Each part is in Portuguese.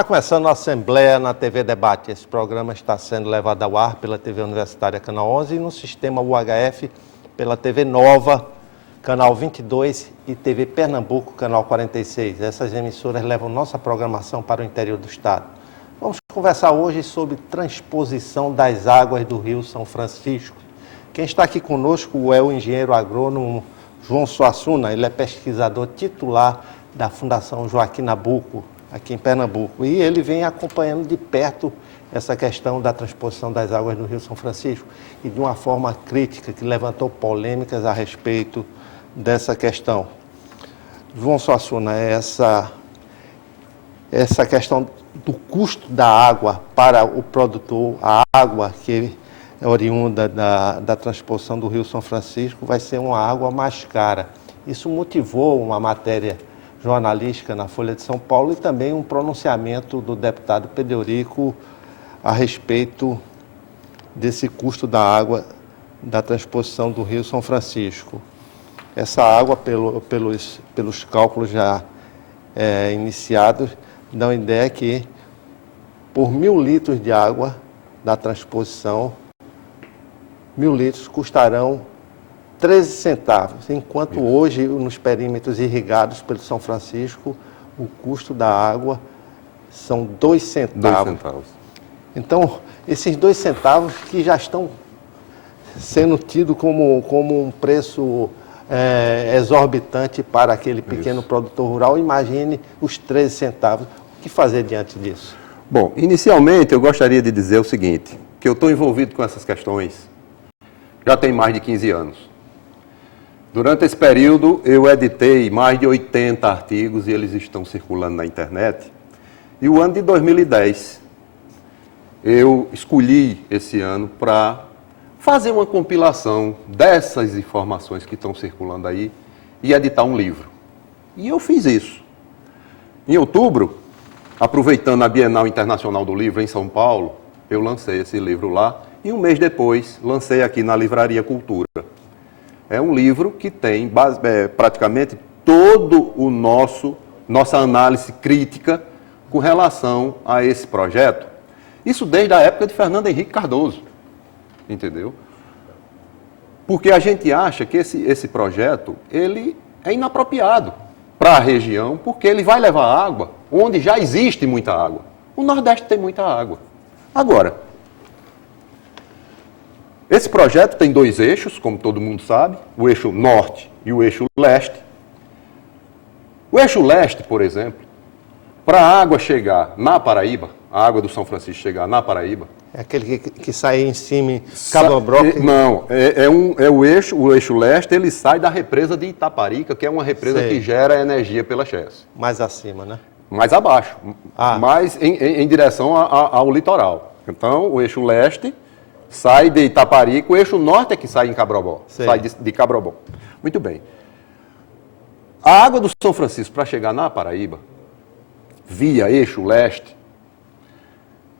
Está começando a Assembleia na TV Debate. Esse programa está sendo levado ao ar pela TV Universitária Canal 11 e no sistema UHF pela TV Nova, Canal 22 e TV Pernambuco, Canal 46. Essas emissoras levam nossa programação para o interior do estado. Vamos conversar hoje sobre transposição das águas do Rio São Francisco. Quem está aqui conosco é o engenheiro agrônomo João Suassuna. Ele é pesquisador titular da Fundação Joaquim Nabuco, aqui em Pernambuco. E ele vem acompanhando de perto essa questão da transposição das águas do Rio São Francisco e de uma forma crítica que levantou polêmicas a respeito dessa questão. João Suassuna, essa questão do custo da água para o produtor, a água que é oriunda da transposição do Rio São Francisco vai ser uma água mais cara. Isso motivou uma matéria jornalística na Folha de São Paulo e também um pronunciamento do deputado Pederico a respeito desse custo da água da transposição do Rio São Francisco. Essa água, pelos cálculos já iniciados, dá uma ideia que por 1.000 litros de água da transposição, 1.000 litros custarão 13 centavos, enquanto hoje, nos perímetros irrigados pelo São Francisco, o custo da água são 2 centavos. 2 centavos. Então, esses 2 centavos que já estão sendo tidos como um preço exorbitante para aquele pequeno produtor rural, imagine os 13 centavos. O que fazer diante disso? Bom, inicialmente eu gostaria de dizer o seguinte, que eu estou envolvido com essas questões já tem mais de 15 anos. Durante esse período, eu editei mais de 80 artigos e eles estão circulando na internet. E o ano de 2010, eu escolhi esse ano para fazer uma compilação dessas informações que estão circulando aí e editar um livro. E eu fiz isso. Em outubro, aproveitando a Bienal Internacional do Livro em São Paulo, eu lancei esse livro lá e um mês depois lancei aqui na Livraria Cultura. É um livro que tem praticamente todo o nossa análise crítica com relação a esse projeto. Isso desde a época de Fernando Henrique Cardoso, entendeu? Porque a gente acha que esse projeto ele é inapropriado para a região, porque ele vai levar água onde já existe muita água. O Nordeste tem muita água. Agora, esse projeto tem 2 eixos, como todo mundo sabe, o eixo norte e o eixo leste. O eixo leste, por exemplo, para a água chegar na Paraíba, a água do São Francisco chegar na Paraíba... É aquele que sai em cima, Cabra-Bró? Não, o eixo leste, ele sai da represa de Itaparica, que é uma represa que gera energia pela Chess. Mais acima, né? Mais abaixo, mais em direção ao litoral. Então, o eixo leste sai de Itaparica, o eixo norte é que sai em Cabrobó, sai de Cabrobó. Muito bem. A água do São Francisco, para chegar na Paraíba, via eixo leste,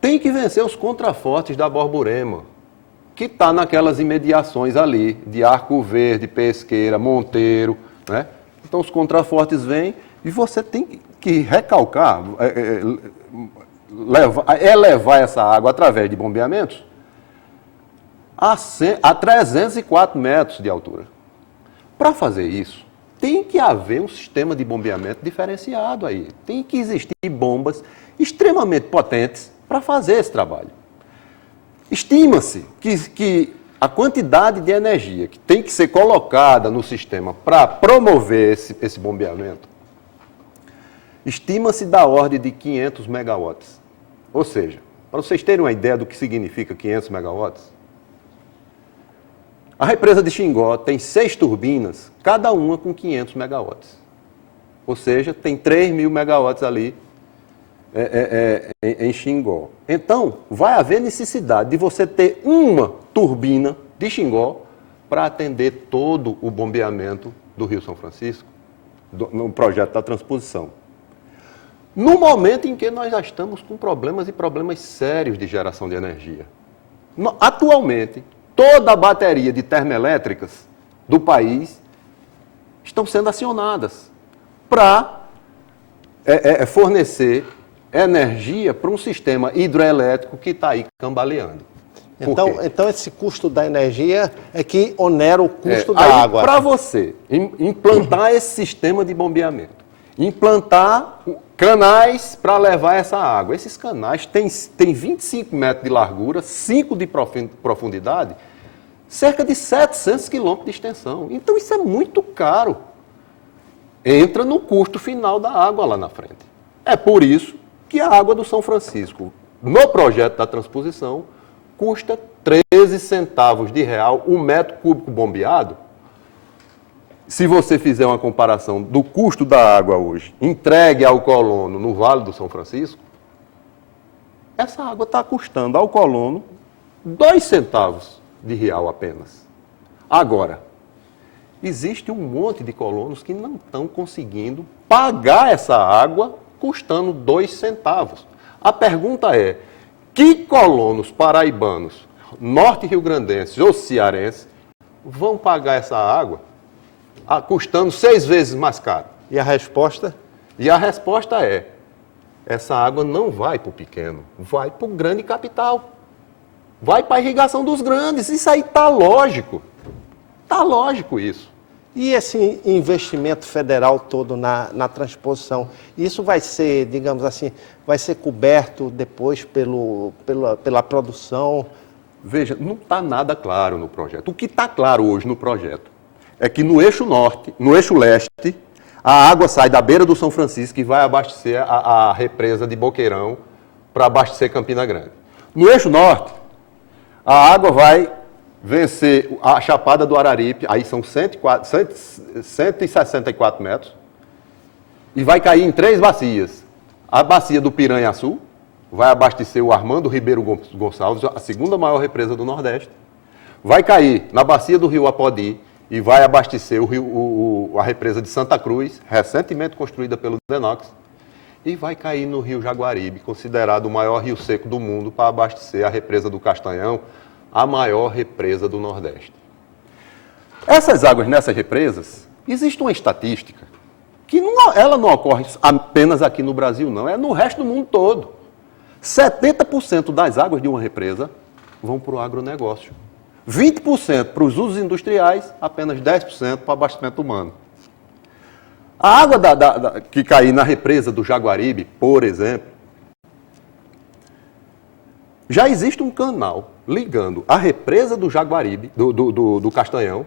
tem que vencer os contrafortes da Borborema, que está naquelas imediações ali, de Arco Verde, Pesqueira, Monteiro, né? Então, os contrafortes vêm e você tem que recalcar, elevar essa água através de bombeamentos a 304 metros de altura. Para fazer isso, tem que haver um sistema de bombeamento diferenciado aí. Tem que existir bombas extremamente potentes para fazer esse trabalho. Estima-se que a quantidade de energia que tem que ser colocada no sistema para promover esse bombeamento, estima-se da ordem de 500 megawatts. Ou seja, para vocês terem uma ideia do que significa 500 megawatts, a represa de Xingó tem 6 turbinas, cada uma com 500 megawatts. Ou seja, tem 3.000 megawatts ali em Xingó. Então, vai haver necessidade de você ter uma turbina de Xingó para atender todo o bombeamento do Rio São Francisco, no projeto da transposição. No momento em que nós já estamos com problemas sérios de geração de energia. Atualmente, toda a bateria de termoelétricas do país estão sendo acionadas para fornecer energia para um sistema hidroelétrico que está aí cambaleando. Então esse custo da energia é que onera o custo da água. Para você implantar esse sistema de bombeamento, implantar canais para levar essa água. Esses canais têm 25 metros de largura, 5 de profundidade, cerca de 700 quilômetros de extensão. Então isso é muito caro. Entra no custo final da água lá na frente. É por isso que a água do São Francisco, no projeto da transposição, custa 13 centavos de real o metro cúbico bombeado. Se você fizer uma comparação do custo da água hoje, entregue ao colono no Vale do São Francisco, essa água está custando ao colono 2 centavos de real apenas. Agora, existe um monte de colonos que não estão conseguindo pagar essa água custando 2 centavos. A pergunta é, que colonos paraibanos, norte-riograndenses ou cearenses vão pagar essa água custando 6 vezes mais caro? E a resposta? E a resposta é, essa água não vai para o pequeno, vai para o grande capital. Vai para a irrigação dos grandes. Isso aí está lógico. Está lógico isso. E esse investimento federal todo na transposição, isso vai ser, digamos assim, vai ser coberto depois pela produção? Veja, não está nada claro no projeto. O que está claro hoje no projeto é que no eixo norte, no eixo leste, a água sai da beira do São Francisco e vai abastecer a represa de Boqueirão para abastecer Campina Grande. No eixo norte, a água vai vencer a Chapada do Araripe, aí são 164 metros, e vai cair em 3 bacias. A bacia do Piranha-Açu vai abastecer o Armando Ribeiro Gonçalves, a segunda maior represa do Nordeste. Vai cair na bacia do Rio Apodi e vai abastecer a represa de Santa Cruz, recentemente construída pelo Denox. E vai cair no Rio Jaguaribe, considerado o maior rio seco do mundo, para abastecer a represa do Castanhão, a maior represa do Nordeste. Essas águas nessas represas, existe uma estatística que ela não ocorre apenas aqui no Brasil, não, é no resto do mundo todo. 70% das águas de uma represa vão para o agronegócio. 20% para os usos industriais, apenas 10% para o abastecimento humano. A água que cair na represa do Jaguaribe, por exemplo, já existe um canal ligando a represa do Jaguaribe, do Castanhão,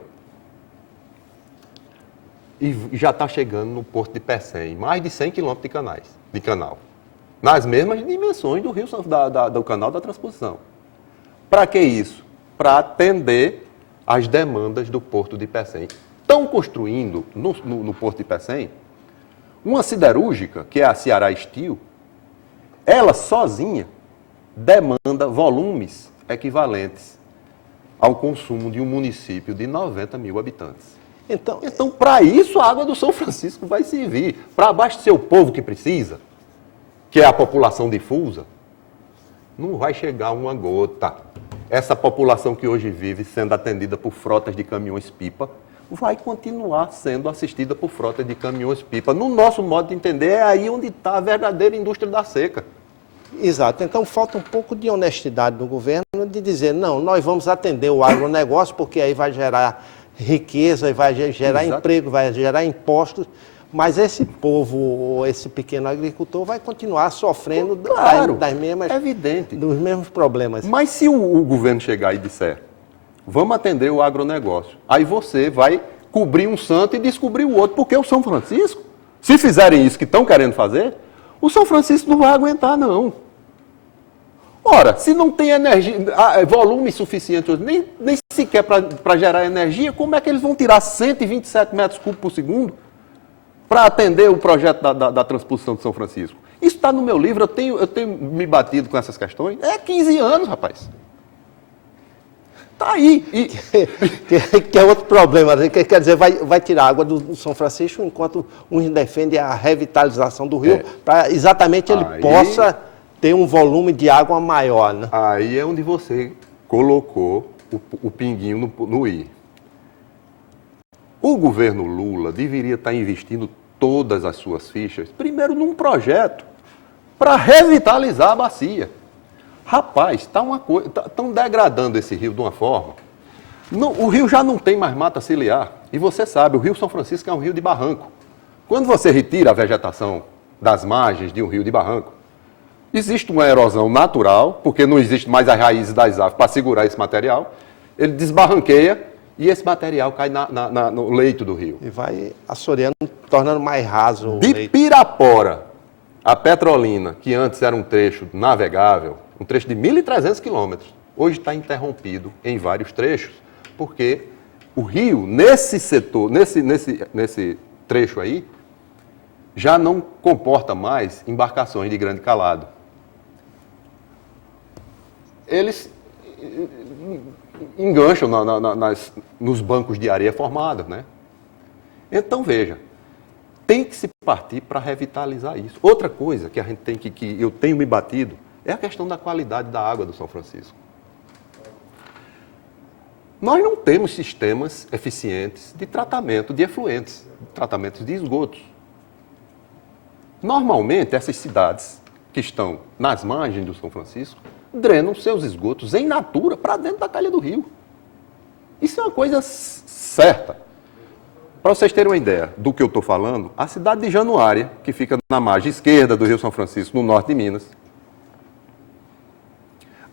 e já está chegando no Porto de Pecém, mais de 100 quilômetros de canal, nas mesmas dimensões do rio do canal da transposição. Para que isso? Para atender às demandas do Porto de Pecém. Estão construindo no Porto de Pecém uma siderúrgica, que é a Ceará Steel. Ela sozinha demanda volumes equivalentes ao consumo de um município de 90 mil habitantes. Então para isso, a água do São Francisco vai servir. Para abastecer o povo que precisa, que é a população difusa, não vai chegar uma gota. Essa população que hoje vive sendo atendida por frotas de caminhões-pipa, vai continuar sendo assistida por frotas de caminhões-pipa. No nosso modo de entender, é aí onde está a verdadeira indústria da seca. Exato. Então, falta um pouco de honestidade do governo de dizer, não, nós vamos atender o agronegócio, porque aí vai gerar riqueza, vai gerar emprego, vai gerar impostos, mas esse povo, esse pequeno agricultor, vai continuar sofrendo dos mesmos problemas. Mas se o governo chegar e disser, vamos atender o agronegócio, aí você vai cobrir um santo e descobrir o outro, porque o São Francisco, se fizerem isso que estão querendo fazer, o São Francisco não vai aguentar, não. Ora, se não tem energia, volume suficiente, nem sequer para gerar energia, como é que eles vão tirar 127 metros cúbicos por segundo para atender o projeto da transposição de São Francisco? Isso está no meu livro, eu tenho me batido com essas questões. É 15 anos, rapaz. Está aí. Que é outro problema. Quer dizer, vai tirar água do São Francisco, enquanto uns defendem a revitalização do rio, para exatamente ele possa ter um volume de água maior. Né? Aí é onde você colocou o pinguinho no i. O governo Lula deveria estar investindo todas as suas fichas, primeiro num projeto para revitalizar a bacia. Rapaz, estão degradando esse rio de uma forma. O rio já não tem mais mata ciliar. E você sabe, o Rio São Francisco é um rio de barranco. Quando você retira a vegetação das margens de um rio de barranco, existe uma erosão natural, porque não existe mais as raízes das árvores para segurar esse material. Ele desbarranqueia e esse material cai no leito do rio. E vai assoreando, tornando mais raso o De leito. Pirapora a Petrolina, que antes era um trecho navegável, um trecho de 1.300 quilômetros, hoje está interrompido em vários trechos, porque o rio, nesse setor, nesse trecho aí, já não comporta mais embarcações de grande calado. Eles engancham nos bancos de areia formados, né? Então, veja, tem que se partir para revitalizar isso. Outra coisa que a gente tem que eu tenho me batido é a questão da qualidade da água do São Francisco. Nós não temos sistemas eficientes de tratamento de efluentes, tratamentos de esgotos. Normalmente, essas cidades que estão nas margens do São Francisco drenam seus esgotos em natura para dentro da calha do rio. Isso é uma coisa certa. Para vocês terem uma ideia do que eu estou falando, a cidade de Januária, que fica na margem esquerda do Rio São Francisco, no norte de Minas,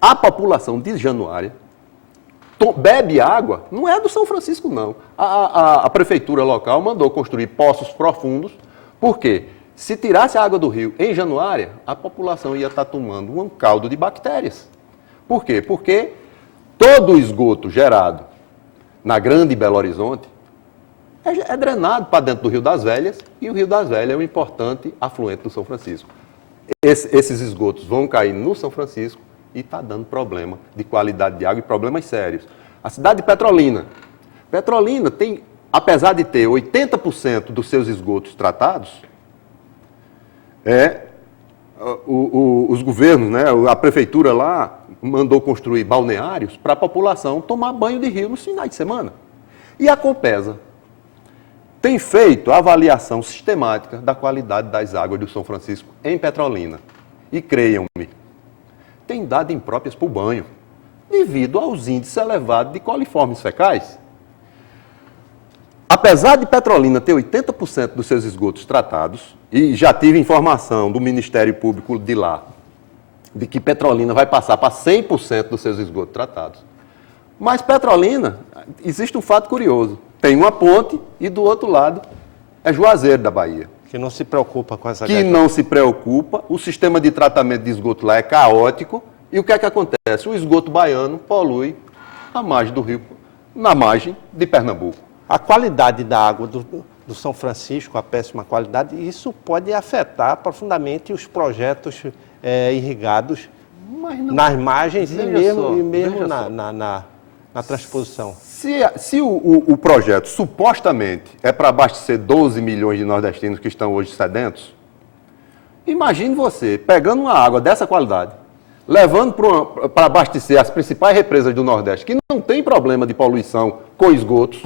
a população de Januária bebe água, não é do São Francisco, não. A prefeitura local mandou construir poços profundos, porque se tirasse a água do rio em Januária, a população ia estar tomando um caldo de bactérias. Por quê? Porque todo o esgoto gerado na Grande Belo Horizonte é drenado para dentro do Rio das Velhas, e o Rio das Velhas é um importante afluente do São Francisco. Esses esgotos vão cair no São Francisco e está dando problema de qualidade de água e problemas sérios. A cidade de Petrolina. Petrolina tem, apesar de ter 80% dos seus esgotos tratados, os governos, né, a prefeitura lá mandou construir balneários para a população tomar banho de rio nos finais de semana. E a Compesa tem feito a avaliação sistemática da qualidade das águas do São Francisco em Petrolina. E creiam-me, tem dado impróprias para o banho, devido aos índices elevados de coliformes fecais. Apesar de Petrolina ter 80% dos seus esgotos tratados, e já tive informação do Ministério Público de lá, de que Petrolina vai passar para 100% dos seus esgotos tratados. Mas Petrolina, existe um fato curioso. Tem uma ponte e do outro lado é Juazeiro da Bahia. Que não se preocupa com essa Que não se preocupa, o sistema de tratamento de esgoto lá é caótico, e o que é que acontece? O esgoto baiano polui a margem do rio, na margem de Pernambuco. A qualidade da água do São Francisco, a péssima qualidade, isso pode afetar profundamente os projetos irrigados nas margens e mesmo na transposição. Se o projeto supostamente é para abastecer 12 milhões de nordestinos que estão hoje sedentos, imagine você pegando uma água dessa qualidade, levando para abastecer as principais represas do Nordeste, que não tem problema de poluição com esgotos,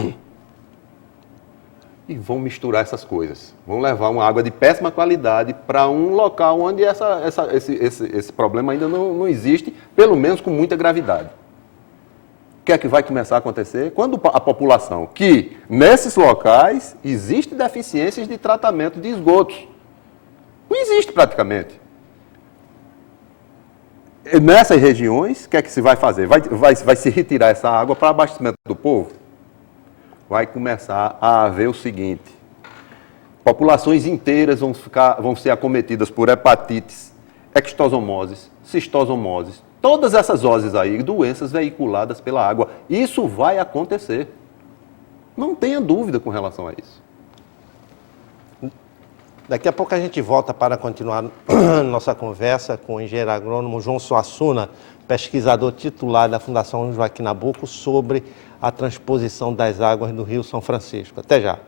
e vão misturar essas coisas. Vão levar uma água de péssima qualidade para um local onde esse problema ainda não existe, pelo menos com muita gravidade. O que é que vai começar a acontecer? Quando a população, que nesses locais existe deficiências de tratamento de esgotos. Não existe praticamente. E nessas regiões, o que é que se vai fazer? Vai se retirar essa água para abastecimento do povo? Vai começar a haver o seguinte: populações inteiras vão ser acometidas por hepatites, ectosomoses, cistosomoses, todas essas oses aí, doenças veiculadas pela água. Isso vai acontecer. Não tenha dúvida com relação a isso. Daqui a pouco a gente volta para continuar nossa conversa com o engenheiro agrônomo João Suassuna, pesquisador titular da Fundação Joaquim Nabuco, sobre a transposição das águas do Rio São Francisco. Até já.